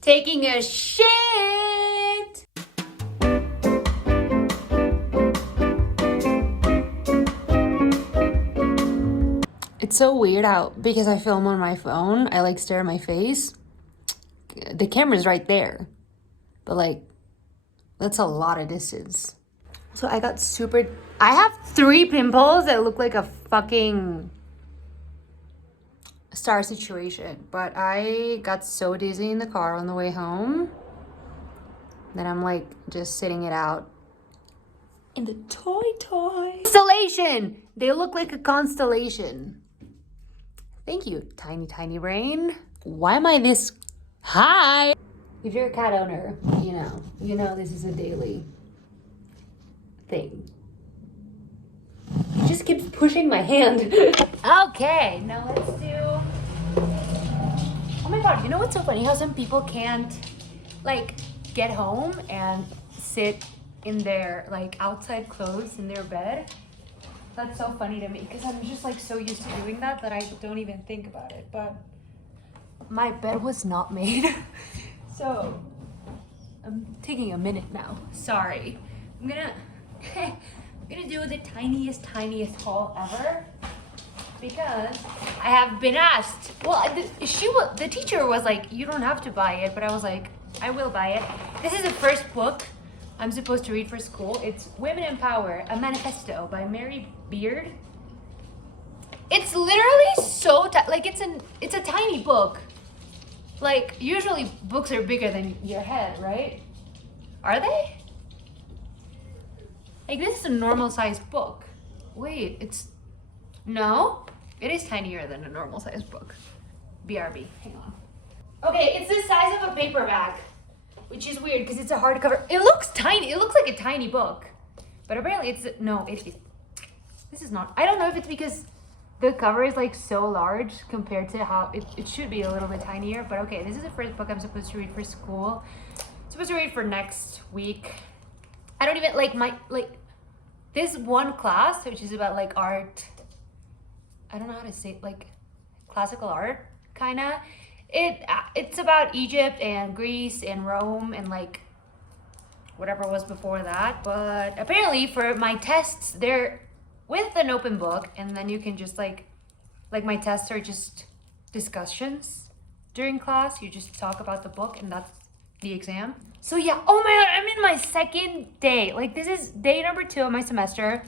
taking a shit. It's so weird out because I film on my phone. I like stare at my face. The camera's right there, but like that's a lot of distance. So I got super. I have 3 pimples that look like a fucking star situation, but I got so dizzy in the car on the way home that I'm like just sitting it out in the toy. Constellation! They look like a constellation. Thank you, tiny brain. Why am I this high? If you're a cat owner, you know this is a daily thing. He just keeps pushing my hand. Okay, now let's do. Oh my god, you know what's so funny? How some people can't like get home and sit in their like outside clothes in their bed. That's so funny to me because I'm just like so used to doing that I don't even think about it. But my bed was not made. So I'm taking a minute now. Sorry. I'm gonna do the tiniest haul ever because I have been asked. Well, the teacher was like, you don't have to buy it, but I was like, I will buy it. This is the first book I'm supposed to read for school. It's Women in Power, a Manifesto by Mary Beard. It's literally so like it's a tiny book. Like usually books are bigger than your head, right? Are they? Like this is a normal sized book. Wait, no, it is tinier than a normal sized book. BRB, hang on. Okay, it's the size of a paperback, which is weird because it's a hardcover. It looks tiny. It looks like a tiny book, but apparently this is not. I don't know if it's because the cover is like so large compared to how it should be a little bit tinier. But okay, this is the first book I'm supposed to read for school. I'm supposed to read for next week. I don't even this one class, which is about like art. I don't know how to say it, like classical art, kinda. It's about Egypt and Greece and Rome and like whatever was before that. But apparently for my tests, they're with an open book, and then you can just like my tests are just discussions during class. You just talk about the book, and that's the exam. So yeah, oh my god, I'm in my second day. Like this is day number 2 of my semester.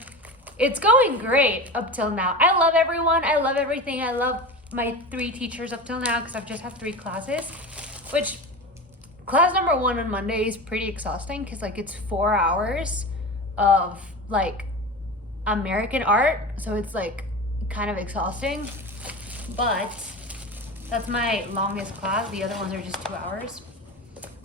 It's going great up till now. I love everyone. I love everything. I love my 3 teachers up till now because I've just have 3 classes, which class number 1 on Monday is pretty exhausting because like it's 4 hours of like American art, so it's like kind of exhausting, but that's my longest class. The other ones are just 2 hours.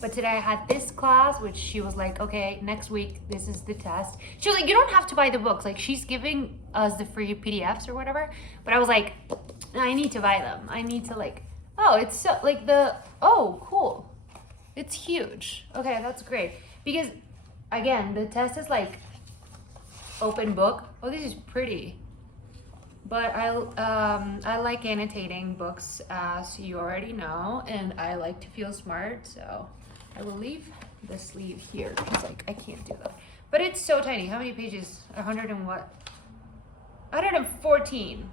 But today I had this class, which she was like, okay, next week, this is the test. She was like, you don't have to buy the books. Like, she's giving us the free PDFs or whatever. But I was like, I need to buy them. I need to like, oh, it's so, like oh, cool. It's huge. Okay, that's great. Because, again, the test is like open book. Oh, this is pretty. But I like annotating books, as you already know. And I like to feel smart, so I will leave the sleeve here because like I can't do that. But it's so tiny. How many pages? 100 and what? 114,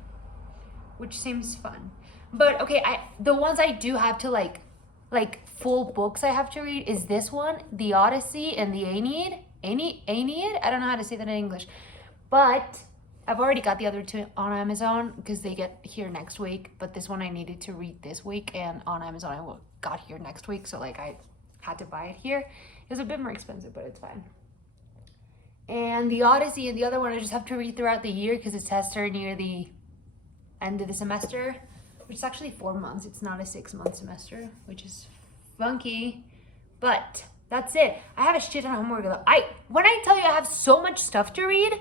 which seems fun. But okay, the ones I do have to like full books I have to read is this one, The Odyssey and the Aeneid. Aeneid? I don't know how to say that in English. But I've already got the other 2 on Amazon because they get here next week. But this one I needed to read this week, and on Amazon I got here next week. So like I had to buy it here. It was a bit more expensive, but it's fine. And the Odyssey and the other one I just have to read throughout the year because its tests are near the end of the semester, which is actually 4 months. It's not a 6-month semester, which is funky. But that's it. I have a shit ton of homework though. When I tell you I have so much stuff to read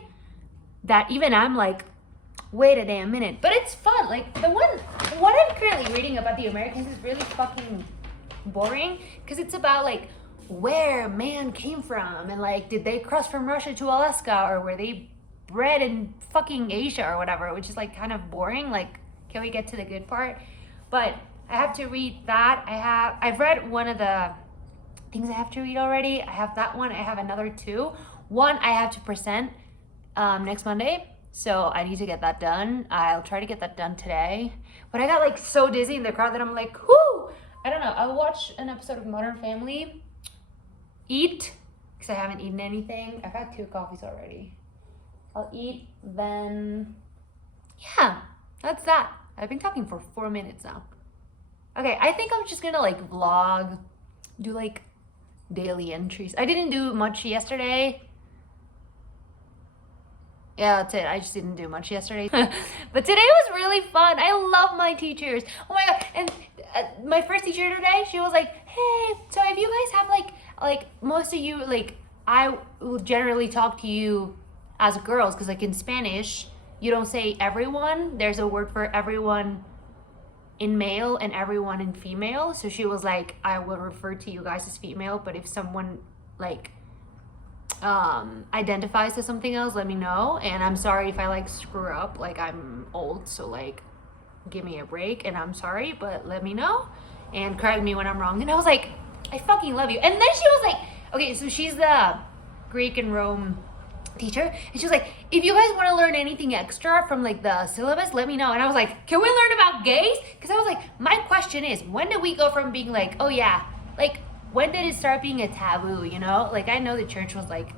that even I'm like, wait a damn minute. But it's fun. Like what I'm currently reading about the Americans is really fucking boring because it's about like where man came from and like did they cross from Russia to Alaska or were they bred in fucking Asia or whatever, which is like kind of boring. Like, can we get to the good part? But I have to read that. I've read one of the things I have to read already. I have that one. I have another two. One I have to present next Monday. So I need to get that done. I'll try to get that done today. But I got like so dizzy in the crowd that I'm like, whoo! I don't know. I'll watch an episode of Modern Family. Eat, because I haven't eaten anything. I've had 2 coffees already. I'll eat, then yeah, that's that. I've been talking for 4 minutes now. Okay, I think I'm just gonna like vlog, do like daily entries. I didn't do much yesterday. Yeah, that's it. I just didn't do much yesterday. But today was really fun. I love my teachers. Oh my god. And my first teacher today, she was like, hey, so if you guys have like most of you, like I will generally talk to you as girls, because like in Spanish, you don't say everyone. There's a word for everyone in male and everyone in female. So she was like, I will refer to you guys as female, but if someone like identifies as something else, let me know. And I'm sorry if I like screw up, like I'm old, so like give me a break, and I'm sorry, but let me know and correct me when I'm wrong. And I was like, I fucking love you. And then she was like, okay, so she's the Greek and Rome teacher, and she was like, if you guys want to learn anything extra from like the syllabus, let me know. And I was like, can we learn about gays? Because I was like, my question is, when did we go from being like, oh yeah, like when did it start being a taboo, you know? Like I know the church was like,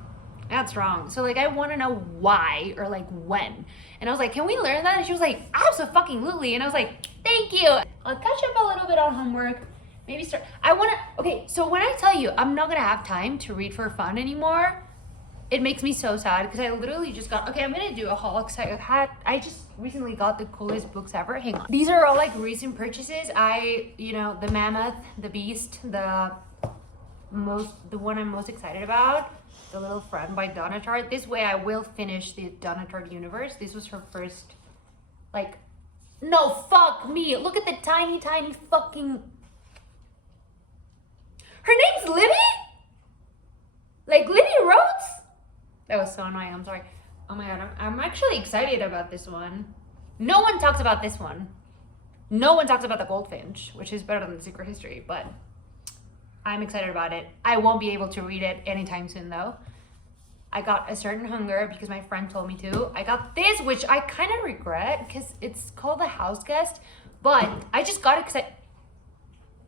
that's wrong. So like I want to know why, or like when. And I was like, can we learn that? And she was like, absolutely. And I was like, thank you. I'll catch up a little bit on homework. Maybe start. Okay, so when I tell you I'm not gonna have time to read for fun anymore, it makes me so sad, because I literally just got, okay, I'm gonna do a haul, because I just recently got the coolest books ever. Hang on. These are all like recent purchases. The Mammoth, the Beast, the one I'm most excited about, The Little Friend by Donna Tartt. This way I will finish the Donna Tartt universe. This was her first, like, no, fuck me. Look at the tiny fucking, her name's Libby? Like Libby Rhodes? That was so annoying, I'm sorry. Oh my god, I'm actually excited about this one. No one talks about this one. No one talks about the Goldfinch, which is better than The Secret History, but I'm excited about it. I won't be able to read it anytime soon though. I got A Certain Hunger because my friend told me to. I got this, which I kind of regret because it's called The House Guest, but I just got it because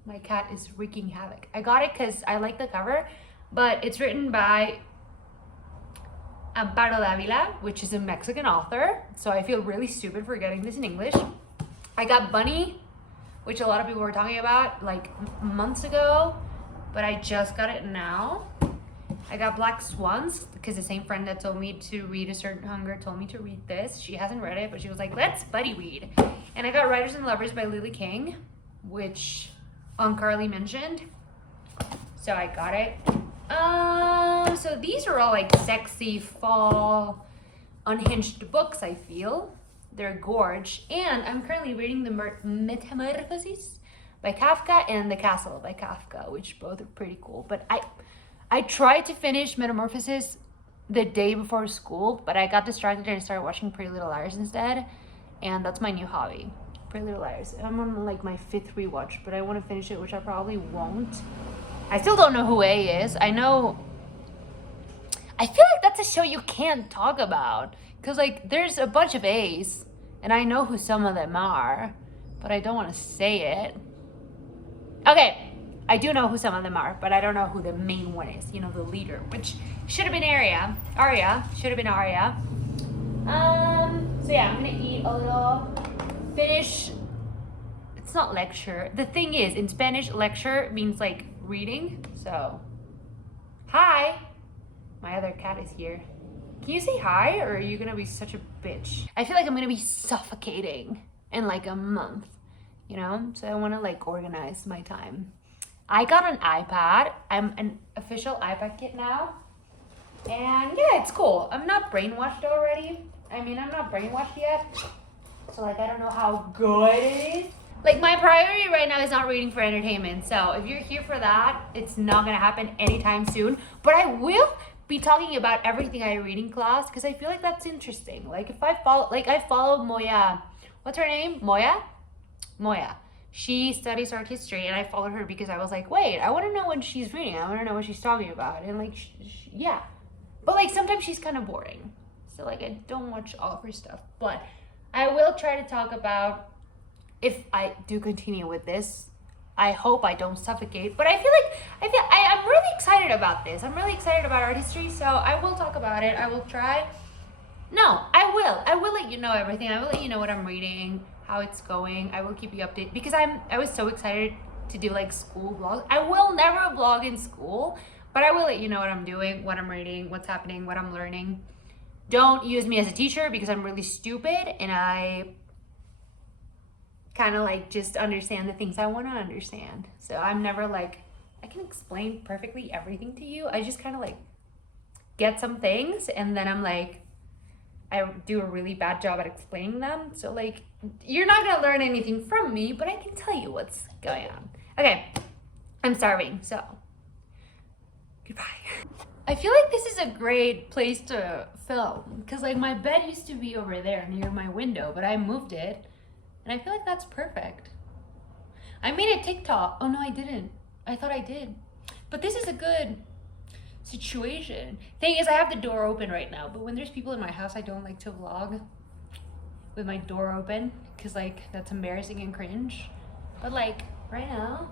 my cat is wreaking havoc. I got it because I like the cover, but it's written by Amparo Davila, which is a Mexican author, so I feel really stupid for getting this in English. I got Bunny, which a lot of people were talking about like months ago, but I just got it now. I got Black Swans because the same friend that told me to read A Certain Hunger told me to read this. She hasn't read it, but she was like, let's buddy read. And I got Writers and Lovers by Lily King, which Carly mentioned, so I got it. So these are all like sexy fall unhinged books, I feel. They're gorge. And I'm currently reading the Metamorphoses by Kafka and The Castle by Kafka, which both are pretty cool. But I tried to finish Metamorphoses the day before school, but I got distracted and started watching Pretty Little Liars instead. And that's my new hobby, Pretty Little Liars. I'm on like my 5th rewatch, but I want to finish it, which I probably won't. I still don't know who A is. I feel like that's a show you can't talk about, because like there's a bunch of A's and I know who some of them are, but I don't want to say it. Okay, I do know who some of them are, but I don't know who the main one is, you know, the leader, which should have been Arya. Should have been Arya. So yeah, I'm gonna eat a little, finish. It's not lecture. The thing is, in Spanish, lecture means like reading. So, hi. My other cat is here. Can you say hi, or are you gonna be such a bitch? I feel like I'm gonna be suffocating in like a month, you know? So I wanna like organize my time. I got an iPad. I'm an official iPad kid now. And yeah, it's cool. I'm not brainwashed already. I mean, I'm not brainwashed yet. So like, I don't know how good it is. Like, my priority right now is not reading for entertainment. So if you're here for that, it's not gonna happen anytime soon. But I will be talking about everything I read in class, because I feel like that's interesting. Like, if I follow, like I follow Moya, what's her name? Moya? She studies art history, and I followed her because I was like, wait, I want to know what she's reading. I want to know what she's talking about. And like, yeah. But like, sometimes she's kind of boring. So like, I don't watch all of her stuff. But I will try to talk about, if I do continue with this, I hope I don't suffocate. But I'm really excited about this. I'm really excited about art history. So I will talk about it. I will try. No, I will. I will let you know everything. I will let you know what I'm reading, how it's going. I will keep you updated because I was so excited to do like school vlogs. I will never vlog in school, but I will let you know what I'm doing, what I'm reading, what's happening, what I'm learning. Don't use me as a teacher because I'm really stupid and I kind of like just understand the things I want to understand. So I'm never like, I can explain perfectly everything to you. I just kind of like get some things and then I'm like, I do a really bad job at explaining them. So like, you're not gonna learn anything from me, but I can tell you what's going on. Okay, I'm starving, so goodbye. I feel like this is a great place to film because like my bed used to be over there near my window, but I moved it and I feel like that's perfect. I made a TikTok. Oh no, I didn't. I thought I did. But this is a good situation. Thing is, I have the door open right now, but when there's people in my house, I don't like to vlog with my door open because like that's embarrassing and cringe. But like right now,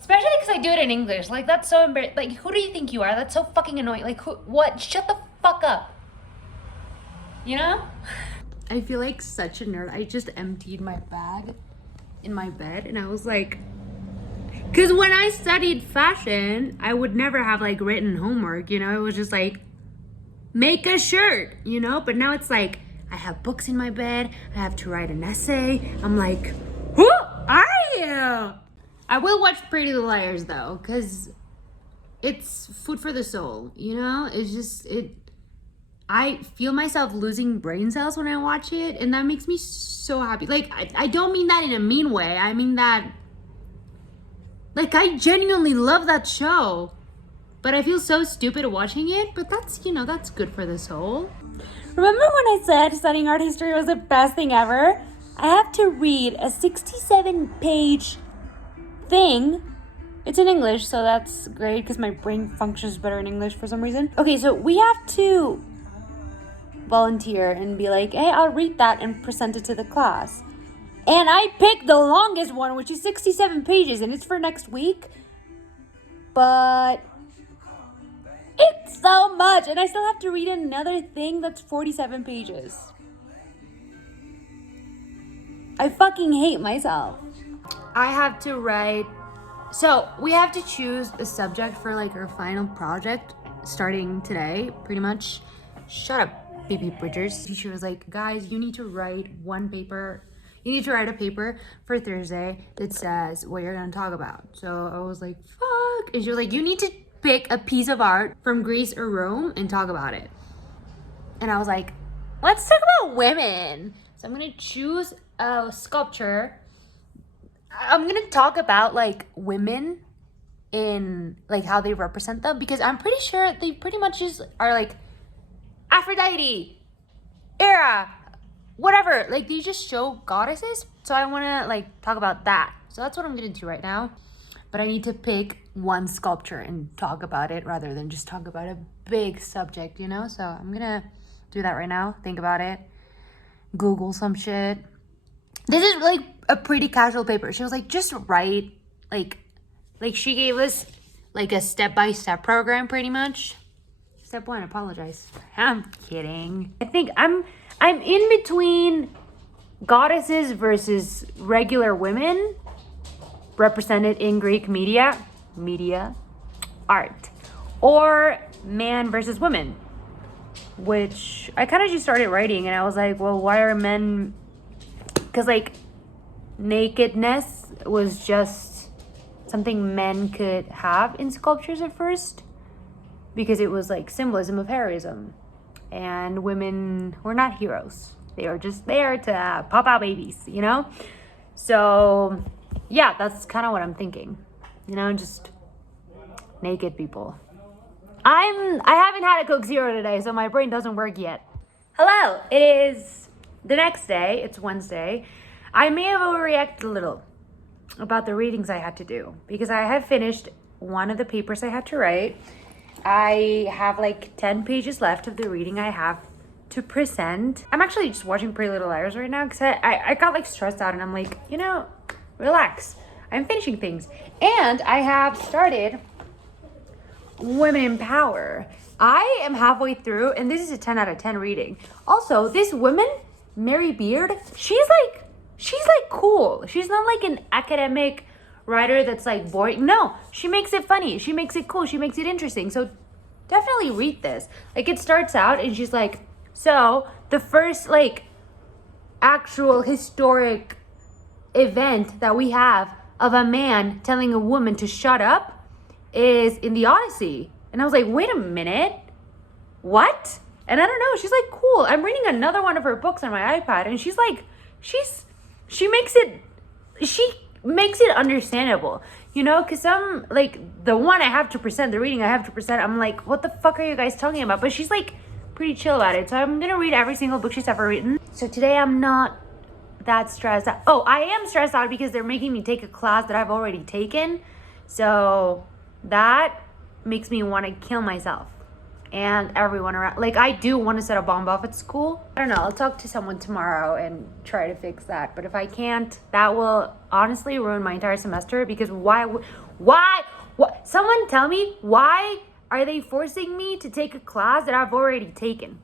especially because I do it in English, like that's so embarrassing. Like, who do you think you are? That's so fucking annoying. Like, who? What? Shut the fuck up. You know? I feel like such a nerd. I just emptied my bag in my bed, and I was like, because when I studied fashion, I would never have like written homework, you know? It was just like, make a shirt, you know? But now it's like, I have books in my bed. I have to write an essay. I'm like, who are you? I will watch Pretty Little Liars though, because it's food for the soul, you know? It's just, I feel myself losing brain cells when I watch it, and that makes me so happy. Like, I don't mean that in a mean way. I mean that, like, I genuinely love that show, but I feel so stupid watching it, but that's, you know, that's good for the soul. Remember when I said studying art history was the best thing ever? I have to read a 67-page thing. It's in English, so that's great because my brain functions better in English for some reason. Okay, so we have to volunteer and be like, hey, I'll read that and present it to the class. And I picked the longest one, which is 67 pages, and it's for next week. But it's so much, and I still have to read another thing that's 47 pages. I fucking hate myself. I have to write, so we have to choose a subject for like our final project starting today, pretty much. Shut up, Phoebe Bridgers. The teacher was like, guys, you need to write a paper for Thursday that says what you're gonna talk about. So I was like, fuck. And she was like, you need to pick a piece of art from Greece or Rome and talk about it. And I was like, let's talk about women. So I'm gonna choose a sculpture. I'm gonna talk about like women in like how they represent them, because I'm pretty sure they pretty much just are like Aphrodite, Hera, whatever, like they just show goddesses. So I want to like talk about that. So that's what I'm gonna do right now, but I need to pick one sculpture and talk about it rather than just talk about a big subject, you know? So I'm gonna do that right now. Think about it, Google some shit. This is like a pretty casual paper. She was like, just write, like she gave us like a step-by-step program pretty much. Step one, apologize. I'm kidding. I think I'm in between goddesses versus regular women represented in Greek media art, or man versus women, which I kind of just started writing, and I was like, well, why are men, because like nakedness was just something men could have in sculptures at first, because it was like symbolism of heroism, and women were not heroes. They were just there to pop out babies, you know? So yeah, that's kind of what I'm thinking, you know, just naked people. I haven't had a Coke Zero today, so my brain doesn't work yet. Hello, it is the next day. It's Wednesday. I may have overreacted a little. about the readings I had to do because I have finished one of the papers I had to write. I have like 10 pages left of the reading I have to present. I'm actually just watching Pretty Little Liars right now because I got like stressed out and I'm like, you know, relax. I'm finishing things. And I have started Women in Power. I am halfway through and this is a 10 out of 10 reading. Also, this woman, Mary Beard, she's like cool. She's not like an academic writer that's like boring. No, she makes it funny. She makes it cool. She makes it interesting. So definitely read this. Like it starts out and she's like, so the first like actual historic event that we have of a man telling a woman to shut up is in the Odyssey. And I was like, wait a minute, what? And I don't know, she's like, cool. I'm reading another one of her books on my iPad and she's like, she makes it understandable, you know, because some like the one I have to present, the reading I have to present, I'm like, what the fuck are you guys talking about? But she's like pretty chill about it. So I'm gonna read every single book she's ever written. So today I'm not that stressed out. Oh, I am stressed out because they're making me take a class that I've already taken. So that makes me want to kill myself and everyone around. Like I do want to set a bomb off at school. I don't know, I'll talk to someone tomorrow and try to fix that. But if I can't, that will honestly ruin my entire semester because why, someone tell me, why are they forcing me to take a class that I've already taken?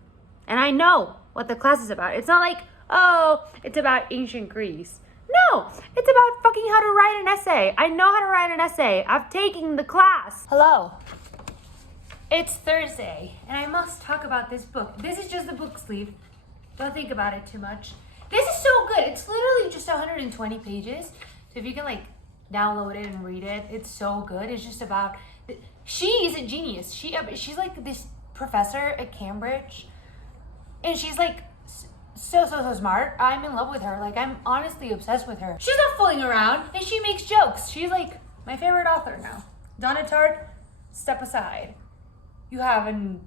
And I know what the class is about. It's not like, oh, it's about ancient Greece. No, it's about fucking how to write an essay. I know how to write an essay. I've taken the class. Hello. It's Thursday, and I must talk about this book. This is just the book sleeve. Don't think about it too much. This is so good. It's literally just 120 pages. So if you can like download it and read it, it's so good. It's just about, she is a genius. She's like this professor at Cambridge, and she's like so smart. I'm in love with her. Like I'm honestly obsessed with her. She's not fooling around, and she makes jokes. She's like my favorite author now. Donna Tartt, step aside. You have an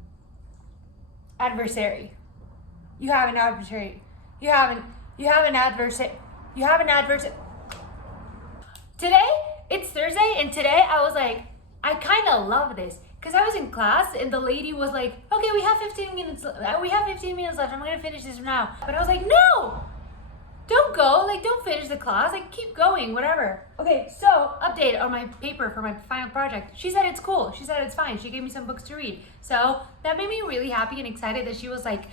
adversary. You have an adversary. You have an adversary. You have an adversary. Today, it's Thursday, and today I was like, I kind of love this. Because I was in class, and the lady was like, okay, we have 15 minutes left. I'm going to finish this now. But I was like, no! Don't go. Like, don't finish the class. Like, keep going, whatever. Okay, so, update on my paper for my final project. She said it's cool. She said it's fine. She gave me some books to read. So, that made me really happy and excited that she was like,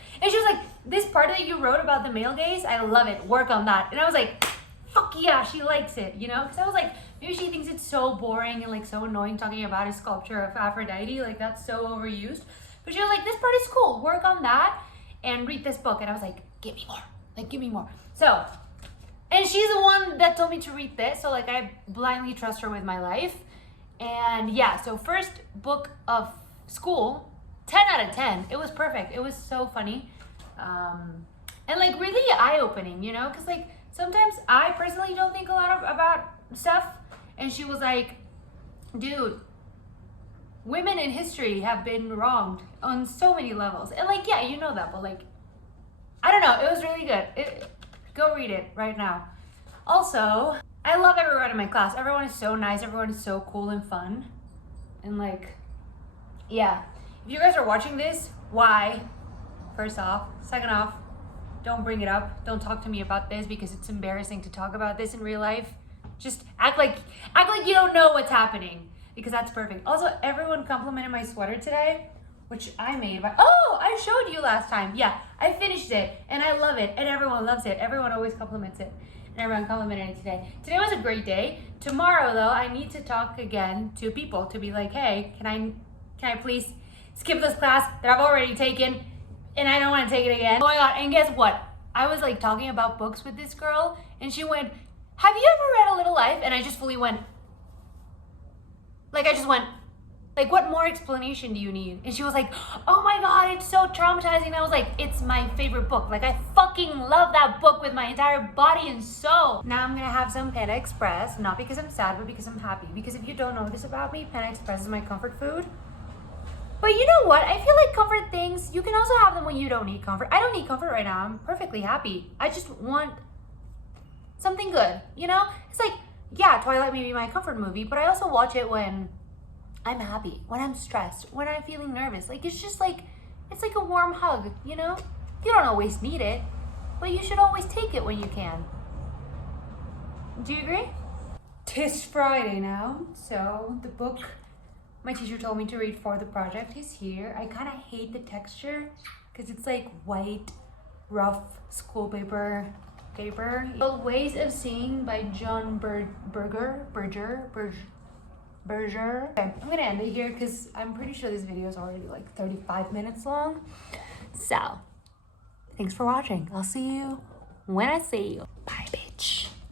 this part that you wrote about the male gaze, I love it. Work on that. And I was like, fuck yeah, she likes it, you know? Because I was like, maybe she thinks it's so boring and like so annoying talking about a sculpture of Aphrodite. Like, that's so overused. But she was like, this part is cool. Work on that and read this book. And I was like, give me more. Like, give me more. So, and she's the one that told me to read this. So, like, I blindly trust her with my life. And yeah, so first book of school, 10 out of 10. It was perfect. It was so funny. And, like, really eye-opening, you know? Because, like, sometimes I personally don't think a lot about stuff. And she was like, dude, women in history have been wronged on so many levels. And, like, yeah, you know that, but, like, I don't know. It was really good. Go read it right now. Also, I love everyone in my class. Everyone is so nice. Everyone is so cool and fun. And like, yeah. If you guys are watching this, why? First off. Second off, don't bring it up. Don't talk to me about this because it's embarrassing to talk about this in real life. Just act like you don't know what's happening because that's perfect. Also, everyone complimented my sweater today, which I made. Oh, I showed you last time. Yeah, I finished it and I love it and everyone loves it. Everyone always compliments it and everyone complimented it today. Today was a great day. Tomorrow though, I need to talk again to people to be like, hey, can I please skip this class that I've already taken and I don't want to take it again? Oh my God, and guess what? I was like talking about books with this girl and she went, have you ever read A Little Life? And I just fully went, like, what more explanation do you need? And she was like, oh my God, it's so traumatizing. And I was like, it's my favorite book. Like, I fucking love that book with my entire body and soul. Now I'm gonna have some Panda Express, not because I'm sad, but because I'm happy. Because if you don't know this about me, Panda Express is my comfort food. But you know what? I feel like comfort things, you can also have them when you don't need comfort. I don't need comfort right now. I'm perfectly happy. I just want something good, you know? It's like, yeah, Twilight may be my comfort movie, but I also watch it when I'm happy, when I'm stressed, when I'm feeling nervous. Like, it's just like, it's like a warm hug, you know? You don't always need it, but you should always take it when you can. Do you agree? Tis Friday now, so the book my teacher told me to read for the project is here. I kind of hate the texture because it's like white, rough school paper. The Ways of Seeing by John Berger. Okay, I'm gonna end it here because I'm pretty sure this video is already like 35 minutes long. So, thanks for watching. I'll see you when I see you. Bye, baby.